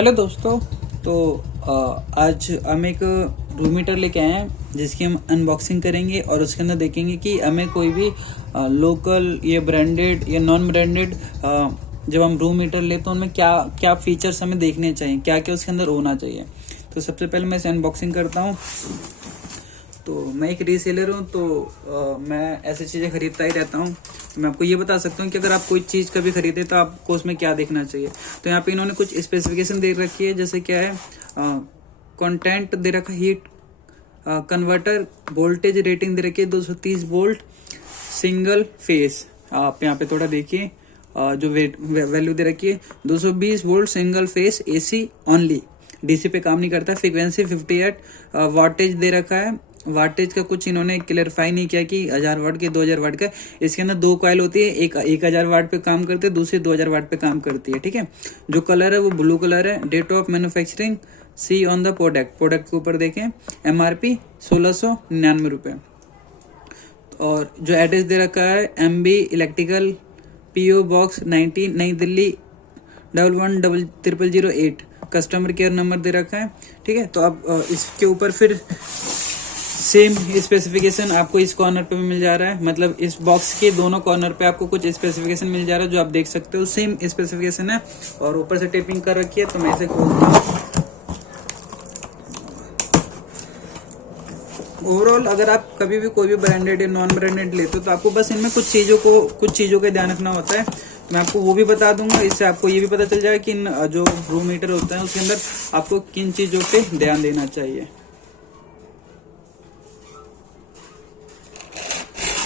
Hello दोस्तों। तो आज हम एक रूम हीटर लेके आए हैं जिसकी हम अनबॉक्सिंग करेंगे और उसके अंदर देखेंगे कि हमें कोई भी लोकल या ब्रांडेड या नॉन ब्रांडेड जब हम रूम हीटर लेते हैं उनमें क्या क्या फीचर्स हमें देखने चाहिए, क्या क्या उसके अंदर होना चाहिए। तो सबसे पहले मैं इसे अनबॉक्सिंग करता हूँ। तो मैं एक रीसेलर हूँ, तो मैं ऐसी चीज़ें खरीदता ही रहता हूँ। तो मैं आपको ये बता सकता हूँ कि अगर आप कोई चीज़ कभी खरीदे तो आपको उसमें क्या देखना चाहिए। तो यहाँ पे इन्होंने कुछ स्पेसिफिकेशन दे रखी है, जैसे क्या है कंटेंट दे रखा है, हीट कन्वर्टर, वोल्टेज रेटिंग दे रखी है 230 वोल्ट सिंगल फेस। आप यहाँ पे थोड़ा देखिए, जो वैल्यू दे रखी है 220 volt single phase AC only, DC पे काम नहीं करता। फ्रीक्वेंसी 58 वाटेज दे रखा है। वाटेज का कुछ इन्होंने क्लियरफाई नहीं किया कि 1000 वाट के 2000 वाट का। इसके अंदर दो कॉइल होती है, एक 1000 वाट पे काम करती है, दूसरी 2000 वाट पे काम करती है। ठीक है, जो कलर है वो ब्लू कलर है। Date of manufacturing see on the product के ऊपर देखें। MRP 1699 रुपये। और जो एड्रेस दे रखा है MB इलेक्ट्रिकल PO बॉक्स 90 नई दिल्ली 110008। कस्टमर केयर नंबर दे रखा है। ठीक है, तो अब इसके ऊपर फिर सेम स्पेसिफिकेशन आपको इस कॉर्नर पे भी मिल जा रहा है, मतलब इस बॉक्स के दोनों कॉर्नर पे आपको कुछ स्पेसिफिकेशन मिल जा रहा है जो आप देख सकते हो, सेम स्पेसिफिकेशन है और ऊपर से टेपिंग कर रखी है। तो मैं इसे खोलता हूँ। ओवरऑल अगर आप कभी भी कोई भी ब्रांडेड या नॉन ब्रांडेड लेते हो तो आपको बस इनमें कुछ चीज़ों का ध्यान रखना होता है। मैं आपको वो भी बता दूंगा, इससे आपको ये भी पता चल जाएगा कि जो रूम हीटर होता है उसके अंदर आपको किन चीज़ों पे ध्यान देना चाहिए।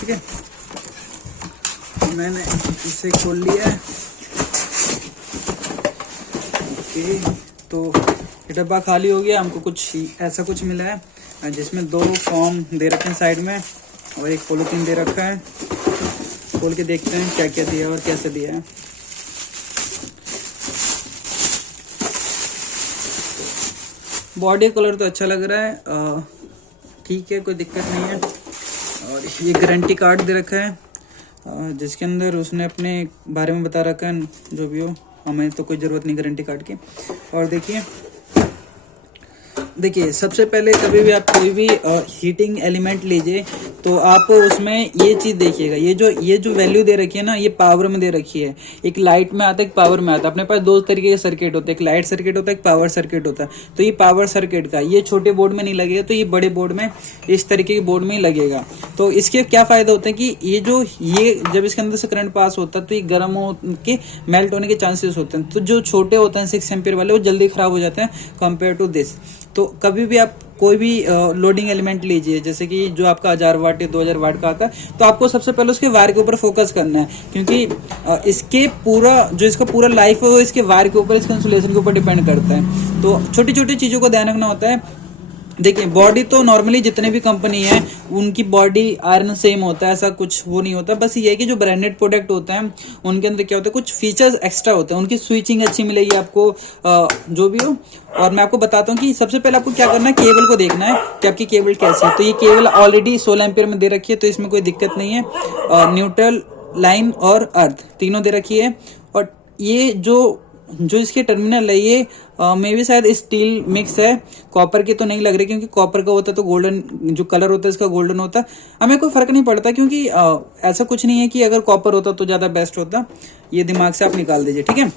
ठीक है, तो मैंने इसे खोल लिया है। ओके, तो ये डब्बा खाली हो गया। हमको कुछ ऐसा कुछ मिला है जिसमें दो फॉर्म दे रखे हैं साइड में और एक पॉलिथीन दे रखा है। खोल के देखते हैं क्या क्या दिया और कैसे दिया है। बॉडी कलर तो अच्छा लग रहा है, ठीक है, कोई दिक्कत नहीं है। और ये गारंटी कार्ड दे रखा है जिसके अंदर उसने अपने बारे में बता रखा है, जो भी हो, हमें तो कोई ज़रूरत नहीं गारंटी कार्ड की। और देखिए सबसे पहले कभी भी आप कोई भी हीटिंग एलिमेंट लीजिए तो आप उसमें ये चीज़ देखिएगा, ये जो वैल्यू दे रखी है ना, ये पावर में दे रखी है। एक लाइट में आता है, एक पावर में आता है। अपने पास दो तरीके के सर्किट होते हैं, एक लाइट सर्किट होता है, एक पावर सर्किट होता है। तो ये पावर सर्किट का ये छोटे बोर्ड में नहीं लगेगा, तो ये बड़े बोर्ड में, इस तरीके के बोर्ड में ही लगेगा। तो इसके क्या फ़ायदा होते हैं कि ये जब इसके अंदर से करंट पास होता है तो ये गर्म हो के मेल्ट होने के चांसेस होते हैं। तो जो छोटे होते हैं 6 एम्पीयर वाले, वो जल्दी ख़राब हो जाते हैं कंपेयर टू दिस। तो कभी भी आप कोई भी लोडिंग एलिमेंट लीजिए, जैसे कि जो आपका 1000 वाट या 2000 वाट का आता है, तो आपको सबसे पहले उसके वायर के ऊपर फोकस करना है, क्योंकि इसका पूरा लाइफ है वो इसके वायर के ऊपर, इसके इंसुलेशन के ऊपर डिपेंड करता है। तो छोटी छोटी चीज़ों को ध्यान रखना होता है। देखिए बॉडी तो नॉर्मली जितने भी कंपनी है उनकी बॉडी आयरन सेम होता है, ऐसा कुछ वो नहीं होता। बस ये है कि जो ब्रांडेड प्रोडक्ट होते हैं उनके अंदर क्या होता है, कुछ फीचर्स एक्स्ट्रा होते हैं, उनकी स्विचिंग अच्छी मिलेगी आपको, जो भी हो। और मैं आपको बताता हूँ कि सबसे पहले आपको क्या करना है, केबल को देखना है कि आपकी केबल कैसी है। तो ये केबल ऑलरेडी 16 एम्पीयर में दे रखी है, तो इसमें कोई दिक्कत नहीं है। न्यूट्रल, लाइन और अर्थ तीनों दे रखी है। और ये जो इसके टर्मिनल है, ये मे भी शायद स्टील मिक्स है, कॉपर की तो नहीं लग रही, क्योंकि कॉपर का होता है तो गोल्डन, जो कलर होता है इसका गोल्डन होता है। हमें कोई फर्क नहीं पड़ता, क्योंकि ऐसा कुछ नहीं है कि अगर कॉपर होता तो ज़्यादा बेस्ट होता। ये दिमाग से आप निकाल दीजिए। ठीक है,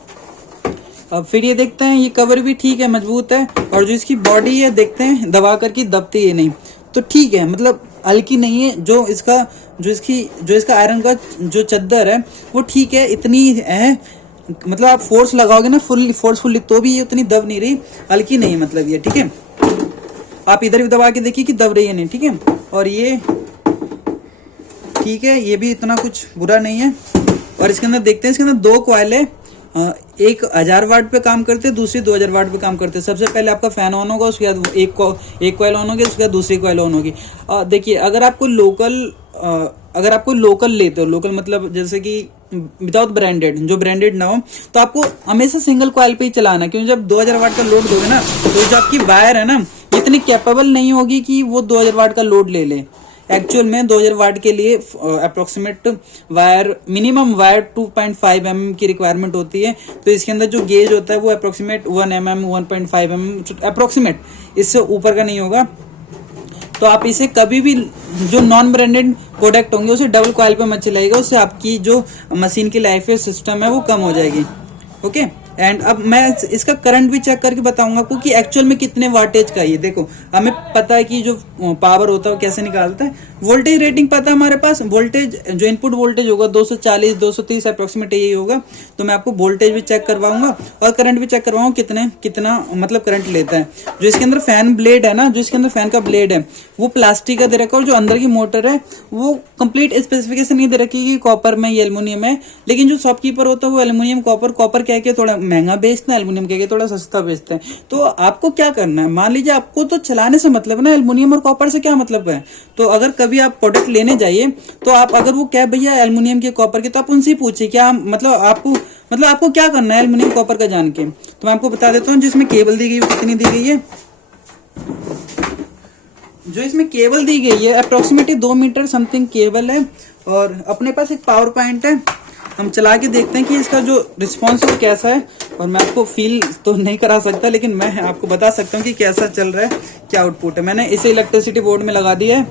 अब फिर ये देखते हैं, ये कवर भी ठीक है, मजबूत है। और जो इसकी बॉडी है देखते हैं, दबा करके दबती है नहीं, तो ठीक है, मतलब हल्की नहीं है। जो इसका आयरन का जो चद्दर है वो ठीक है, इतनी है, मतलब आप फोर्स लगाओगे ना फोर्सफुली तो भी ये उतनी दब नहीं रही, हल्की नहीं, मतलब ये ठीक है। आप इधर भी दबा के देखिए कि दब रही है नहीं। ठीक है, और ये ठीक है, ये भी इतना कुछ बुरा नहीं है। और इसके अंदर देखते हैं, इसके अंदर दो कॉइल है, एक 1000 वाट पे काम करते हैं, दूसरी 2000 वाट पे काम करते हैं। सबसे पहले आपका फैन ऑन होगा, उसके बाद एक कॉइल ऑन होगी, उसके बाद दूसरी कॉइल ऑन होगी। देखिए अगर आपको लोकल लेते हो, लोकल मतलब जैसे कि विदाउट ब्रांडेड, जो ब्रांडेड ना हो, तो आपको हमेशा सिंगल कॉइल पे ही चलाना है, क्योंकि जब 2000 वाट का लोड दोगे ना, तो जो आपकी वायर है ना, इतनी कैपेबल नहीं होगी कि वो 2000 वाट का लोड ले ले। एक्चुअल में 2000 वाट के लिए approximate wire, minimum wire 2.5 mm की रिक्वायरमेंट होती है। तो इसके अंदर जो गेज होता है वो अप्रोक्सीमेट 1 mm 1.5 mm अप्रोक्सीमेट, इससे ऊपर का नहीं होगा। तो आप इसे कभी भी जो नॉन ब्रांडेड प्रोडक्ट होंगे उसे डबल कॉइल पे मत चलाइएगा, उससे आपकी जो मशीन की लाइफ सिस्टम है वो कम हो जाएगी। ओके, एंड अब मैं इसका करंट भी चेक करके बताऊंगा आपको कि एक्चुअल में कितने वाटेज का ये। देखो हमें पता है कि जो पावर होता है वो कैसे निकालता है, वोल्टेज रेटिंग पता है हमारे पास, वोल्टेज जो इनपुट वोल्टेज होगा 240 230 अप्रोक्सीमेट यही होगा। तो मैं आपको वोल्टेज भी चेक करवाऊंगा और करंट भी चेक करवाऊंगा कितना मतलब करंट लेता है। जो इसके अंदर फैन ब्लेड है ना, जो इसके अंदर फैन का ब्लेड है वो प्लास्टिक का दे रखा है, और जो अंदर की मोटर है वो कंप्लीट स्पेसिफिकेशन नहीं दे रखी कि कॉपर में या एल्युमिनियम है। लेकिन जो शॉपकीपर होता है वो एल्युमिनियम कॉपर कह के थोड़ा महंगा बेचते हैं, एल्युमिनियम कह के थोड़ा सस्ता बेचते हैं। तो आपको क्या करना है, मान लीजिए आपको तो चलाने से मतलब है ना, एल्युमिनियम और कॉपर से क्या मतलब है। तो अगर कभी आप प्रोडक्ट लेने जाइए तो आप अगर वो क्या भैया एल्युमिनियम के कॉपर के, तो आप उनसे पूछिए क्या मतलब आपको क्या करना है एल्युमिनियम कॉपर का जान के। तो मैं आपको बता देता हूँ जिसमें केबल दी गई है कितनी दी गई है। जो इसमें केबल दी गई है अप्रोक्सीमेटली 2 मीटर समथिंग केबल है, और अपने पास एक पावर पॉइंट है। हम चला के देखते हैं कि इसका जो रिस्पॉन्स है कैसा है। और मैं आपको फील तो नहीं करा सकता, लेकिन मैं आपको बता सकता हूँ कि कैसा चल रहा है, क्या आउटपुट है। मैंने इसे इलेक्ट्रिसिटी बोर्ड में लगा दिया है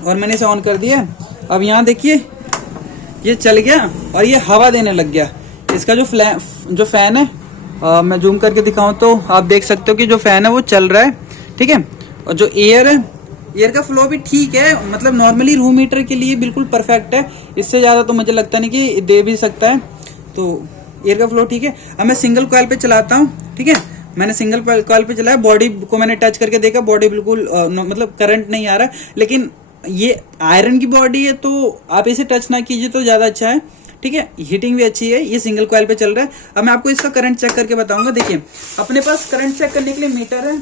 और मैंने इसे ऑन कर दिया। अब यहाँ देखिए ये चल गया और ये हवा देने लग गया। इसका जो फैन है मैं जूम करके दिखाऊं तो आप देख सकते हो कि जो फैन है वो चल रहा है, ठीक है। और जो एयर है, एयर का फ्लो भी ठीक है, मतलब नॉर्मली रूम हीटर के लिए बिल्कुल परफेक्ट है। इससे ज़्यादा तो मुझे लगता नहीं कि दे भी सकता है। तो एयर का फ्लो ठीक है। अब मैं सिंगल कॉइल पे चलाता हूँ, ठीक है। मैंने सिंगल कॉइल पे चलाया, बॉडी को मैंने टच करके देखा, बॉडी बिल्कुल मतलब करंट नहीं आ रहा है। लेकिन ये आयरन की बॉडी है तो आप इसे टच ना कीजिए तो ज़्यादा अच्छा है, ठीक है। हीटिंग भी अच्छी है, ये सिंगल कॉइल पे चल रहा है। अब मैं आपको इसका करंट चेक करके बताऊंगा। देखिए अपने पास करंट चेक करने के लिए मीटर है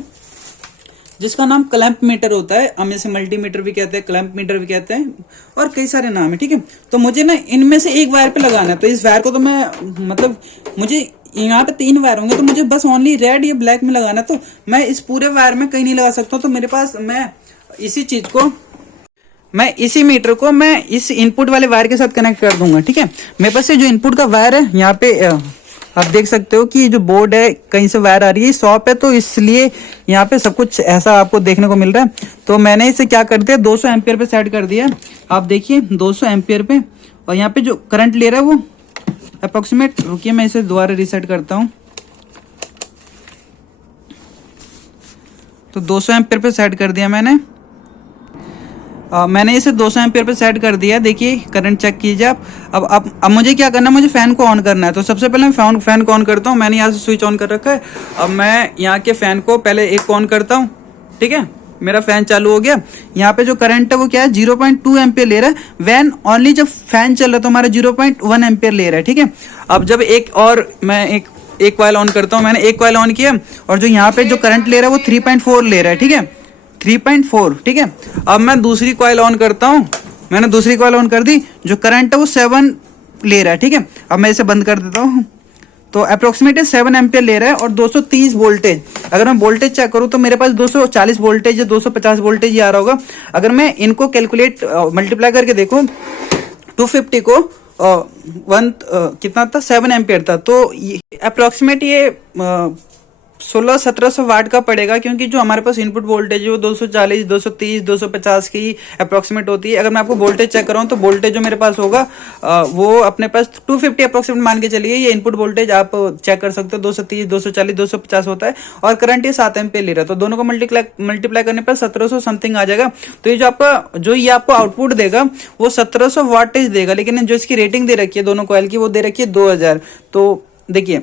जिसका नाम क्लैंप मीटर होता है। हम इसे मल्टीमीटर भी कहते हैं, क्लैंप मीटर भी कहते हैं, और कई सारे नाम है, ठीक है। तो मुझे ना इनमें से एक वायर पे लगाना है। तो इस वायर को तो मैं मतलब मुझे यहाँ पे 3 वायर होंगे तो मुझे बस ओनली रेड या ब्लैक में लगाना है। तो मैं इस पूरे वायर में कहीं नहीं लगा सकता। तो मेरे पास मैं इसी मीटर को मैं इस इनपुट वाले वायर के साथ कनेक्ट कर दूंगा, ठीक है। मेरे पास ये जो इनपुट का वायर है यहाँ पे आप देख सकते हो कि जो बोर्ड है कहीं से वायर आ रही है, शॉप है तो इसलिए यहाँ पे सब कुछ ऐसा आपको देखने को मिल रहा है। तो मैंने इसे क्या कर दिया, 200 एम्पियर पे सेट कर दिया। आप देखिए 200 एम्पियर पे, और यहाँ पे जो करंट ले रहा है वो अप्रोक्सीमेट, रुकिए मैं इसे दोबारा रीसेट करता हूँ। तो 200 एम्पियर पे सेट कर दिया मैंने इसे 200 एम्पियर पे सेट कर दिया। देखिए करंट चेक कीजिए आप। अब मुझे क्या करना है, मुझे फैन को ऑन करना है। तो सबसे पहले मैं फैन को ऑन करता हूँ। मैंने यहाँ से स्विच ऑन कर रखा है। अब मैं यहाँ के फैन को पहले एक ऑन करता हूँ, ठीक है। मेरा फैन चालू हो गया। यहाँ पे जो करंट है वो क्या है, 0.2 एम्पियर ले रहा है। वैन ओनली जब फैन चल रहा है तो हमारा 0.1 एम्पियर ले रहा है, ठीक है। अब जब मैं एक कॉइल ऑन करता हूँ, मैंने एक कॉइल ऑन किया और जो यहाँ पे जो करंट ले रहा है वो 3.4 ले रहा है, ठीक है, 3.4, ठीक है। अब मैं दूसरी कॉइल ऑन करता हूँ, मैंने दूसरी कॉइल ऑन कर दी, जो करंट है वो 7 ले रहा है, ठीक है। अब मैं इसे बंद कर देता हूँ। तो अप्रोक्सीमेटली 7 एम्पियर ले रहा है और 230 वोल्टेज। अगर मैं वोल्टेज चेक करूँ तो मेरे पास 240 वोल्टेज या 250 वोल्टेज ही आ रहा होगा। अगर मैं इनको कैलकुलेट मल्टीप्लाई करके देखूँ 250 को कितना था, 7 एम्पियर था। तो अप्रोक्सीमेट ये 1600-1700 वाट का पड़ेगा, क्योंकि जो हमारे पास इनपुट वोल्टेज है वो 240 230 250 की अप्रोक्सीमेट होती है। अगर मैं आपको वोल्टेज चेक कराऊँ तो वोल्टेज जो मेरे पास होगा वो अपने पास 250 अप्रोक्सीमेट मान के चलिए। ये इनपुट वोल्टेज आप चेक कर सकते हो, 230 240 250 होता है, और करंट ये 7 एम्पियर ले रहा है। तो दोनों को मल्टीप्लाई करने पर 1700 समथिंग आ जाएगा। तो ये आपको आउटपुट देगा वो 1700 वाटेज देगा। लेकिन जो इसकी रेटिंग दे रखी है दोनों कॉइल की, वो दे रखी है 2000। तो देखिए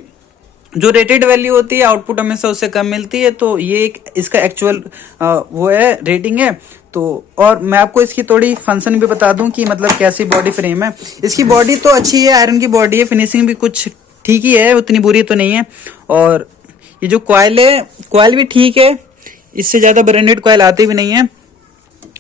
जो रेटेड वैल्यू होती है आउटपुट हमेशा उससे कम मिलती है। तो ये एक इसका एक्चुअल वो है, रेटिंग है। तो और मैं आपको इसकी थोड़ी फंक्शन भी बता दूं कि मतलब कैसी बॉडी फ्रेम है। इसकी बॉडी तो अच्छी है, आयरन की बॉडी है, फिनिशिंग भी कुछ ठीक ही है, उतनी बुरी तो नहीं है। और ये जो कॉइल है, कॉइल भी ठीक है, इससे ज़्यादा ब्रांडेड कॉइल आती भी नहीं है।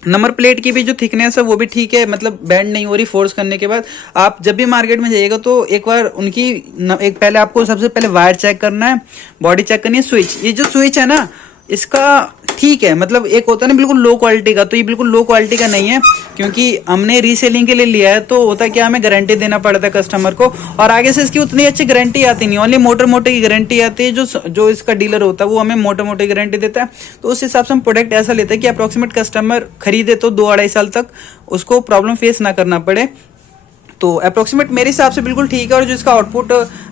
नंबर प्लेट की भी जो थिकनेस है वो भी ठीक है, मतलब बैंड नहीं हो रही फोर्स करने के बाद। आप जब भी मार्केट में जाइएगा तो एक बार पहले आपको सबसे पहले वायर चेक करना है, बॉडी चेक करनी है, स्विच। ये जो स्विच है ना, इसका ठीक है, मतलब एक होता है ना बिल्कुल लो क्वालिटी का, तो ये बिल्कुल लो क्वालिटी का नहीं है, क्योंकि हमने रीसेलिंग के लिए लिया है, तो होता क्या हमें गारंटी देना पड़ता है कस्टमर को, और आगे से इसकी उतनी अच्छी गारंटी आती नहीं, ओनली मोटे मोटे की गारंटी आती है, जो इसका डीलर होता है वो हमें मोटे मोटे गारंटी देता है। तो उस हिसाब से हम प्रोडक्ट ऐसा लेते हैं कि अप्रोक्सीमेट कस्टमर खरीदे तो 2-2.5 साल तक उसको प्रॉब्लम फेस ना करना पड़े। तो अप्रोक्सीमेट मेरे हिसाब से बिल्कुल ठीक है, और जो इसका आउटपुट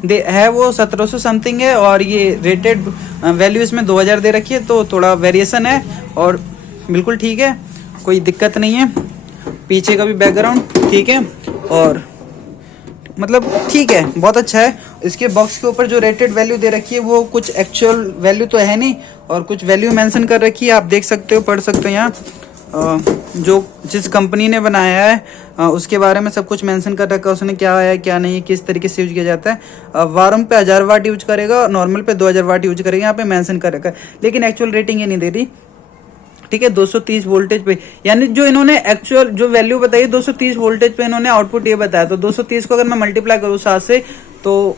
है वो 1700 समथिंग है, और ये रेटेड वैल्यू इसमें 2000 दे रखी है, तो थोड़ा वेरिएशन है, और बिल्कुल ठीक है, कोई दिक्कत नहीं है। पीछे का भी बैकग्राउंड ठीक है, और मतलब ठीक है, बहुत अच्छा है। इसके बॉक्स के ऊपर जो रेटेड वैल्यू दे रखी है वो कुछ एक्चुअल वैल्यू तो है नहीं, और कुछ वैल्यू मेंशन कर रखी है, आप देख सकते हो, पढ़ सकते हो यहाँ। जो जिस कंपनी ने बनाया है उसके बारे में सब कुछ मेंशन कर रखा है, उसने क्या है क्या नहीं, किस तरीके से यूज किया जाता है। वारम पे 1000 वाट यूज करेगा, नॉर्मल पे 2000 वाट यूज करेगा, यहाँ पे मेंशन कर रखा है, लेकिन एक्चुअल रेटिंग ये नहीं दे रही। ठीक है, 230 वोल्टेज पे, यानी जो इन्होंने एक्चुअल जो वैल्यू बताई 230 वोल्टेज पे इन्होंने आउटपुट ये बताया, तो 230 को अगर मैं मल्टीप्लाई करूँ 7 से, तो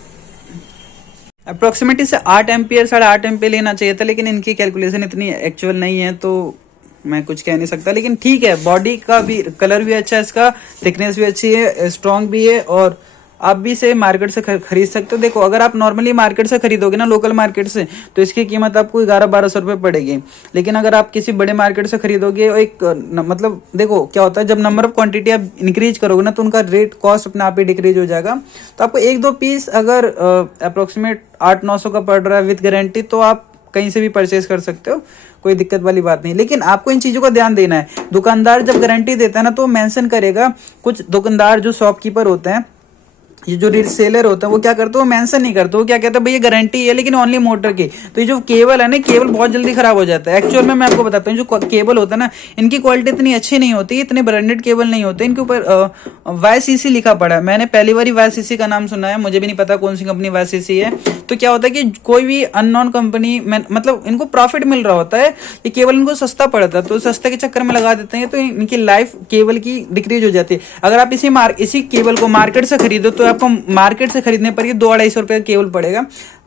अप्रोक्सीमेटली से 8 एम्पियर 8.5 एम्पियर लेना चाहिए था, लेकिन इनकी कैलकुलेशन इतनी एक्चुअल नहीं है, तो मैं कुछ कह नहीं सकता। लेकिन ठीक है, बॉडी का भी कलर भी अच्छा है, इसका थिकनेस भी अच्छी है, स्ट्रॉन्ग भी है, और आप भी इसे मार्केट से खरीद सकते हो। देखो, अगर आप नॉर्मली मार्केट से खरीदोगे ना, लोकल मार्केट से, तो इसकी कीमत आपको 1100-1200 रुपये पड़ेगी। लेकिन अगर आप किसी बड़े मार्केट से खरीदोगे, मतलब देखो क्या होता है, जब नंबर ऑफ क्वांटिटी आप इंक्रीज करोगे ना, तो उनका रेट कॉस्ट अपने आप ही डिक्रीज हो जाएगा। तो आपको 1-2 पीस अगर अप्रोक्सीमेट 800-900 का पड़ रहा है विद गारंटी, तो आप कहीं से भी परचेज कर सकते हो, कोई दिक्कत वाली बात नहीं। लेकिन आपको इन चीजों का ध्यान देना है। दुकानदार जब गारंटी देता है ना, तो मेंशन करेगा। कुछ दुकानदार जो शॉपकीपर होते हैं, ये जो रीसेलर होता है, वो क्या करते हैं, वो मेंशन नहीं करते, वो क्या कहते हैं, भैया गारंटी है लेकिन ओनली मोटर की। तो ये जो केबल है ना, केबल बहुत जल्दी खराब हो जाता है। एक्चुअल में मैं आपको बताता हूँ, जो केबल होता है ना, इनकी क्वालिटी इतनी अच्छी नहीं होती, इतने ब्रांडेड केबल नहीं होते। इनके ऊपर YCC लिखा पड़ा है, मैंने पहली बार YCC का नाम सुना है, मुझे भी नहीं पता कौन सी कंपनी YCC है। तो क्या होता है कि कोई भी अननोन कंपनी में, मतलब इनको प्रॉफिट मिल रहा होता है, ये केबल इनको सस्ता पड़ता है, तो सस्ते के चक्कर में लगा देते हैं, तो इनकी लाइफ केबल की डिक्रीज हो जाती है। अगर आप इसी केबल को मार्केट से खरीदो, तो आपको मार्केट से खरीदने पर ये 200-250 रुपये का केबल पड़ेगा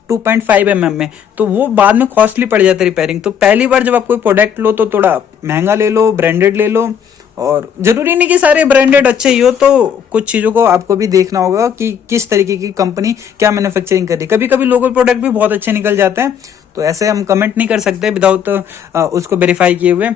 2.5 mm में, तो वो बाद में कॉस्टली पड़ जाता है रिपेयरिंग। तो पहली बार जब आप कोई प्रोडक्ट लो, तो थोड़ा महंगा ले लो, ब्रांडेड ले लो, और जरूरी नहीं कि सारे ब्रांडेड अच्छे ही हो, तो कुछ चीज़ों को आपको भी देखना होगा कि किस तरीके की कंपनी क्या मैन्युफैक्चरिंग कर रही है। कभी कभी लोकल प्रोडक्ट भी बहुत अच्छे निकल जाते हैं, तो ऐसे हम कमेंट नहीं कर सकते विदाउट उसको वेरीफाई किए हुए।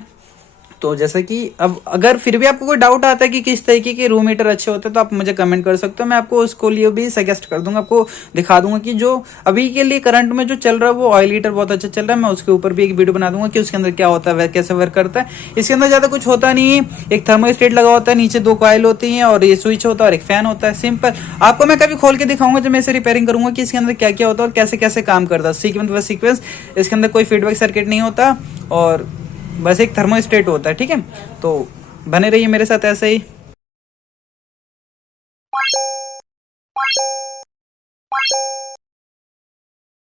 तो जैसे कि अब अगर फिर भी आपको कोई डाउट आता है कि किस तरीके के रूम हीटर अच्छे होते हैं, तो आप मुझे कमेंट कर सकते हो, मैं आपको उसको लिए भी सजेस्ट कर दूंगा, आपको दिखा दूंगा कि जो अभी के लिए करंट में जो चल रहा है वो ऑयल हीटर बहुत अच्छा चल रहा है। मैं उसके ऊपर भी एक वीडियो बना दूंगा कि उसके अंदर क्या होता है, कैसे वर्क करता है। इसके अंदर ज़्यादा कुछ होता नहीं है, एक थर्मोस्टेट लगा होता है, नीचे 2 कॉइल होती हैं, और ये स्विच होता है, और एक फैन होता है, सिंपल। आपको मैं कभी खोल के दिखाऊंगा जब मैं इसे रिपेयरिंग करूंगा कि इसके अंदर क्या क्या होता है और कैसे कैसे काम करता है, सीक्वेंस बाय सीक्वेंस। इसके अंदर कोई फीडबैक सर्किट नहीं होता, और बस एक थर्मोस्टेट होता है। ठीक है, तो बने रहिए मेरे साथ ऐसे ही।